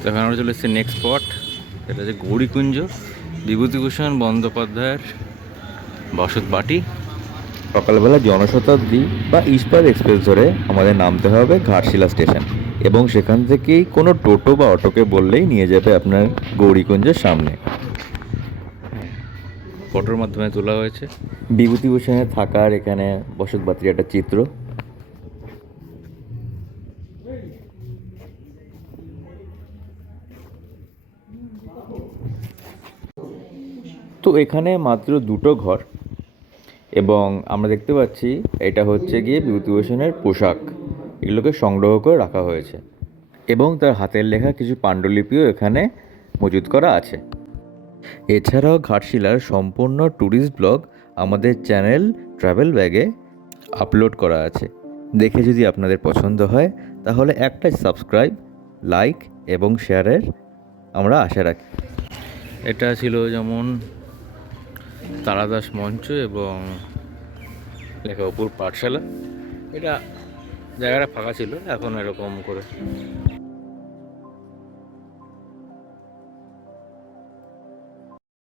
তো এখন আমরা চলে এসেছি নেক্সট স্পট, এটা হচ্ছে গৌরীকুঞ্জ, বিভূতিভূষণ বন্দ্যোপাধ্যায়ের বসত বাটি। সকালবেলা জনশতাব্দী বা ইস্পাত এক্সপ্রেস ধরে আমাদের নামতে হবে ঘাটশিলা স্টেশন, এবং সেখান থেকেই কোনো টোটো বা অটোকে বললেই নিয়ে যাবে আপনার গৌরীকুঞ্জের সামনে। ফটোর মাধ্যমে তোলা হয়েছে। বিভূতিভূষণের থাকার এখানে বসতবাতির একটা চিত্র। তো এখানে মাত্র দুটো ঘর, এবং আমরা দেখতে পাচ্ছি এটা হচ্ছে গিয়ে বিভূতিভূষণের পোশাক, এগুলোকে সংগ্রহ করে রাখা হয়েছে, এবং তার হাতের লেখা কিছু পাণ্ডুলিপিও এখানে মজুত করা আছে। এছাড়াও ঘাটশিলার সম্পূর্ণ ট্যুরিস্ট ব্লগ আমাদের চ্যানেল ট্রাভেল ব্যাগে আপলোড করা আছে। দেখে যদি আপনাদের পছন্দ হয় তাহলে একটা সাবস্ক্রাইব, লাইক এবং শেয়ারের আমরা আশা রাখি। এটা ছিল যেমন তারাদাস মঞ্চ এবং লেখা অপুর পাঠশালা। এটা জায়গাটা ফাঁকা ছিল, এখন এরকম করে